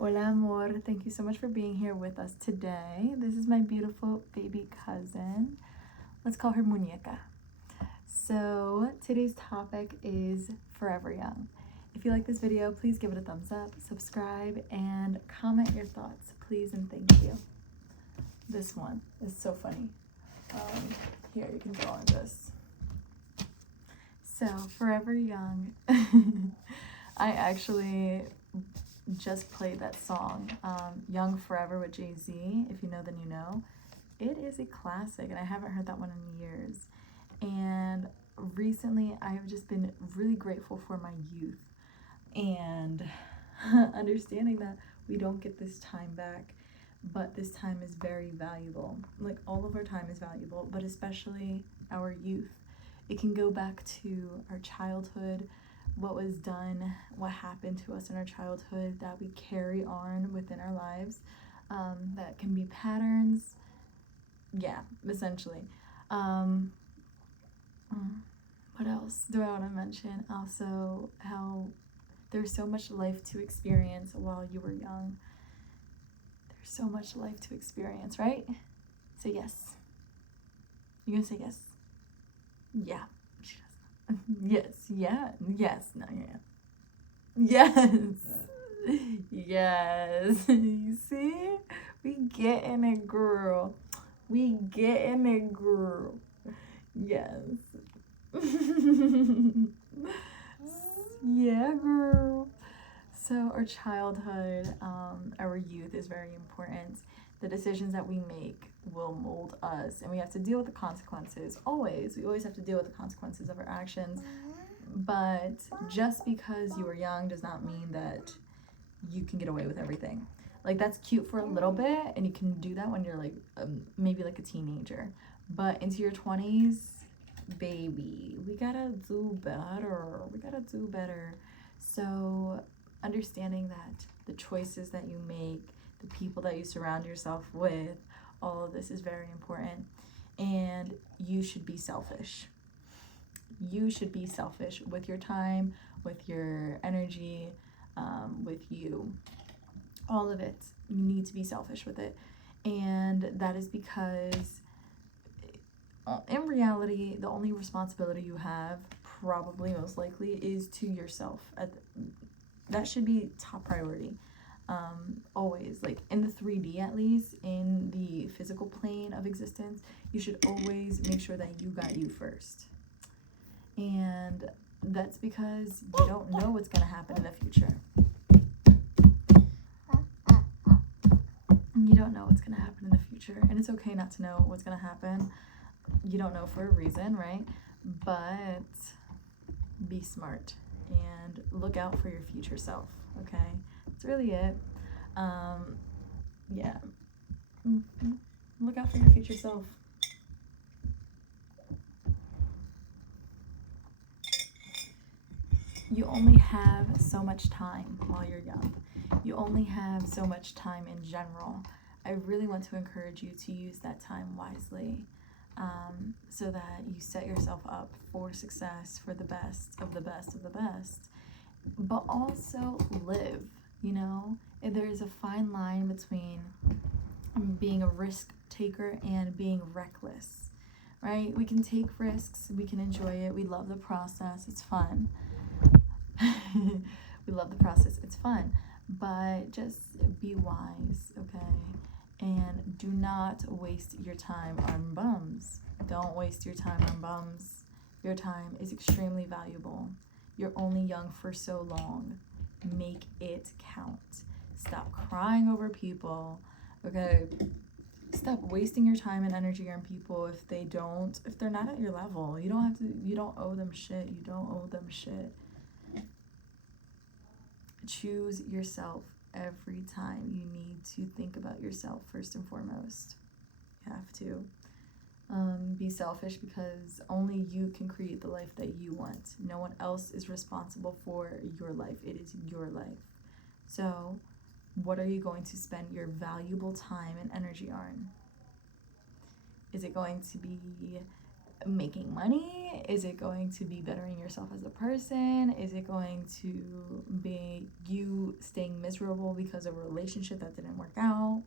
Hola, amor. Thank you so much for being here with us today. This is my beautiful baby cousin. Let's call her Muñeca. So, today's topic is Forever Young. If you like this video, please give it a thumbs up, subscribe, and comment your thoughts, please and thank you. This one is so funny. Here, you can draw on this. So, Forever Young. I actually just played that song, Young Forever with Jay-Z. If you know, then you know. It is a classic, and I haven't heard that one in years. And recently, I've just been really grateful for my youth and understanding that we don't get this time back, but this time is very valuable. Like, all of our time is valuable, but especially our youth. It can go back to our childhood, what was done, what happened to us in our childhood that we carry on within our lives. That can be patterns. Yeah, essentially. What else do I want to mention? Also, how there's so much life to experience while you were young. There's so much life to experience, right? Say yes. You gonna say yes? Yeah. She does. Yes. Yeah. Yes. No. Yeah. Yes. Yes. You see? We getting it, girl. We getting it, girl. Yes. Yeah, girl. So our childhood, our youth is very important. The decisions that we make will mold us, and we have to deal with the consequences. We always have to deal with the consequences of our actions. But just because you were young does not mean that you can get away with everything. Like, that's cute for a little bit, and you can do that when you're like maybe like a teenager. But into your 20s, baby, we gotta do better. We gotta do better. So, understanding that the choices that you make, the people that you surround yourself with, all of this is very important. And you should be selfish. You should be selfish with your time, with your energy, with you. All of it. You need to be selfish with it. And that is because in reality, the only responsibility you have, probably most likely, is to yourself. That should be top priority. Always, like in the 3D at least, in the physical plane of existence, you should always make sure that you got you first. And that's because you don't know what's going to happen in the future. You don't know what's going to happen in the future. And it's okay not to know what's going to happen. You don't know for a reason, right? But be smart and look out for your future self, okay? That's really it. Yeah. Look out for your future self. You only have so much time while you're young. You only have so much time in general. I really want to encourage you to use that time wisely, so that you set yourself up for success, for the best of the best of the best. But also live, you know? There's a fine line between being a risk taker and being reckless, right? We can take risks, we can enjoy it, we love the process, it's fun. We love the process, it's fun, but just be wise, okay? And do not waste your time on bums. Don't waste your time on bums. Your time is extremely valuable. You're only young for so long. Make it count. Stop crying over people, okay? Stop wasting your time and energy on people if they're not at your level. You don't owe them shit. You don't owe them shit. Choose yourself every time. You need to think about yourself first and foremost. You have to. Be selfish, because only you can create the life that you want. No one else is responsible for your life. It is your life. So, what are you going to spend your valuable time and energy on? Is it going to be making money? Is it going to be bettering yourself as a person? Is it going to be you staying miserable because of a relationship that didn't work out?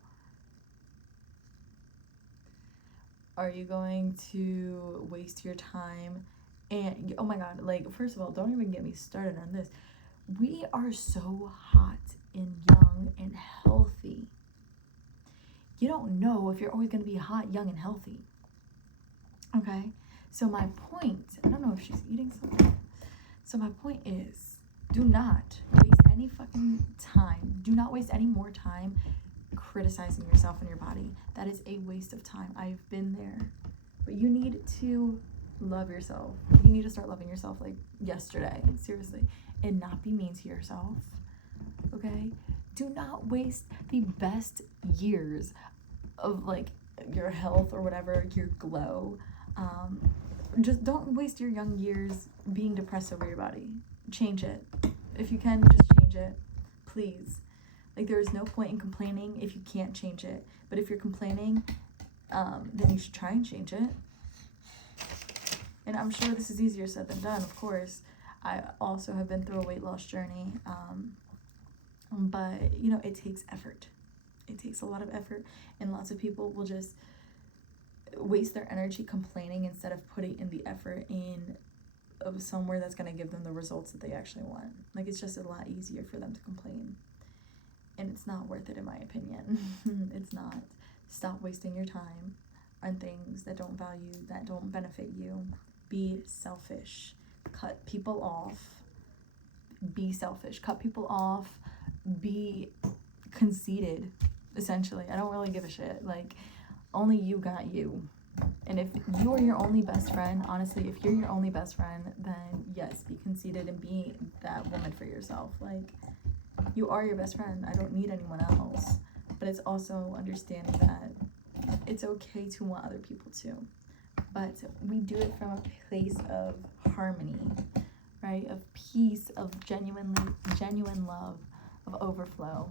Are you going to waste your time? And oh my god, like, first of all, don't even get me started on this. We are so hot and young and healthy. You don't know if you're always going to be hot, young, and healthy. Okay? So my point, I don't know if she's eating something. So my point is, do not waste any fucking time. Do not waste any more time criticizing yourself and your body. That is a waste of time. I've been there. But you need to love yourself. You need to start loving yourself like yesterday, seriously, and not be mean to yourself. Okay? Do not waste the best years of like your health or whatever, your glow. Just don't waste your young years being depressed over your body. Change it. If you can, just change it. Please. Like, there is no point in complaining if you can't change it. But if you're complaining, then you should try and change it. And I'm sure this is easier said than done, of course. I also have been through a weight loss journey. But, you know, it takes effort. It takes a lot of effort. And lots of people will just waste their energy complaining instead of putting in the effort in of somewhere that's going to give them the results that they actually want. Like, it's just a lot easier for them to complain. And it's not worth it, in my opinion. It's not. Stop wasting your time on things that don't value, that don't benefit you. Be selfish. Cut people off. Be selfish. Cut people off. Be conceited, essentially. I don't really give a shit. Like, only you got you. And if you are your only best friend, honestly, if you're your only best friend, then yes, be conceited and be that woman for yourself. Like, you are your best friend. I don't need anyone else. But it's also understanding that it's okay to want other people too. But we do it from a place of harmony, right? Of peace, of genuine love, of overflow.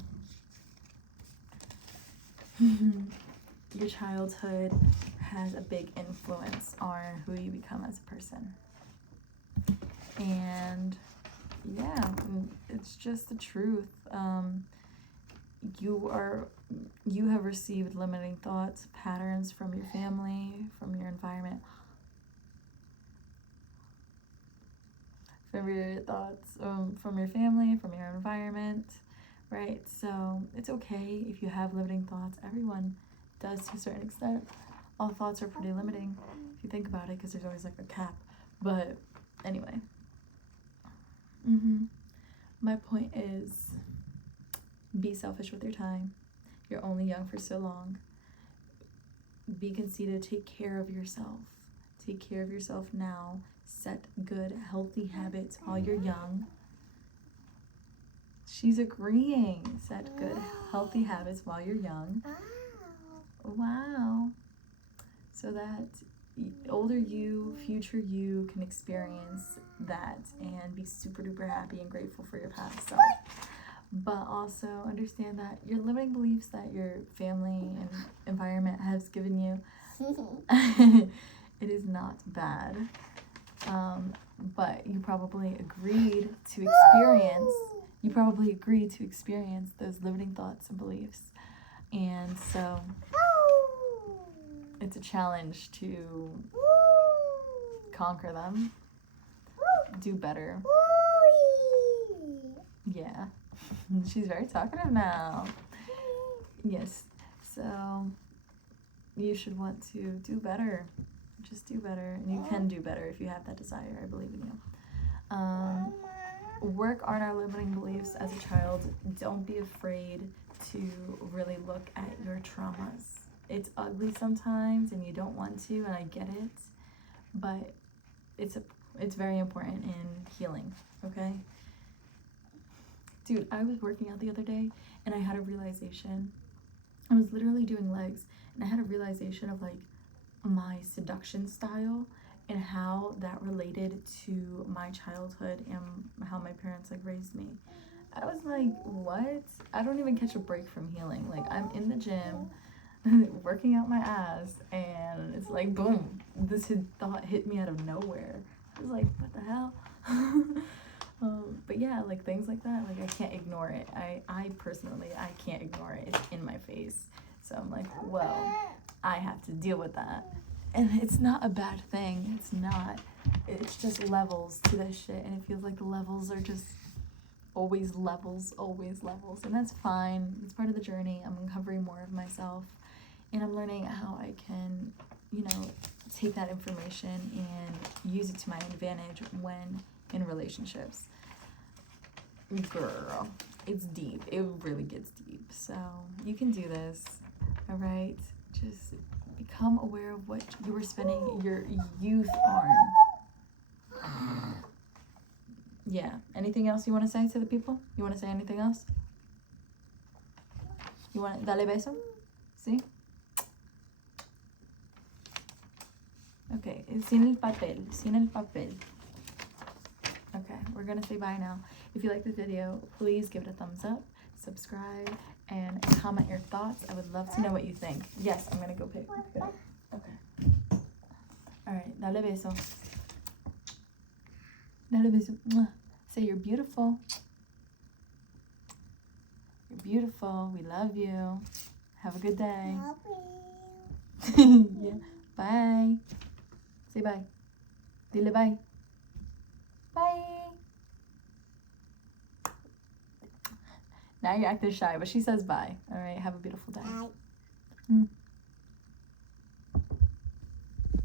Your childhood has a big influence on who you become as a person. And yeah, it's just the truth. You have received limiting thoughts, patterns from your family, from your environment, from your thoughts, from your family, from your environment, right? So it's okay if you have limiting thoughts. Everyone does to a certain extent. All thoughts are pretty limiting if you think about it, because there's always like a cap. But anyway, my point is, be selfish with your time. You're only young for so long. Be conceited. Take care of yourself. Take care of yourself now. Set good, healthy habits while you're young. She's agreeing. Set good, healthy habits while you're young. Wow. So that older you, future you can experience that and be super duper happy and grateful for your past self. But also understand that your limiting beliefs that your family and environment has given you, it is not bad. But you probably agreed to experience those limiting thoughts and beliefs. And so it's a challenge to conquer them, do better. Yeah. She's very talkative now. Yes. So you should want to do better. Just do better. And you can do better if you have that desire. I believe in you. Work on our limiting beliefs as a child. Don't be afraid to really look at your traumas. It's ugly sometimes and you don't want to, and I get it. But it's very important in healing, okay? Dude, I was working out the other day and I had a realization. I was literally doing legs and I had a realization of like my seduction style and how that related to my childhood and how my parents like raised me. I was like, what? I don't even catch a break from healing. Like, I'm in the gym, working out my ass, and it's like boom, this thought hit me out of nowhere. I was like, what the hell? But yeah, like things like that, like I can't ignore it. I personally, I can't ignore it. It's in my face. So I'm like, well, I have to deal with that. And it's not a bad thing. It's not. It's just levels to this shit. And it feels like the levels are just always levels, always levels. And that's fine. It's part of the journey. I'm uncovering more of myself. And I'm learning how I can, you know, take that information and use it to my advantage when in relationships. Girl, it's deep. It really gets deep. So you can do this, all right? Just become aware of what you were spending your youth on. Yeah. Anything else you want to say to the people? You want to say anything else? You want to dale beso? See? Okay, sin el papel, sin el papel. Okay, we're gonna say bye now. If you like this video, please give it a thumbs up, subscribe, and comment your thoughts. I would love to know what you think. Yes, I'm gonna go pick it up. Okay. All right, dale beso. Dale beso. Say you're beautiful. You're beautiful. We love you. Have a good day. Yeah. Bye. Say bye. Dile bye. Bye. Now you're acting shy, but she says bye. All right. Have a beautiful day. Bye.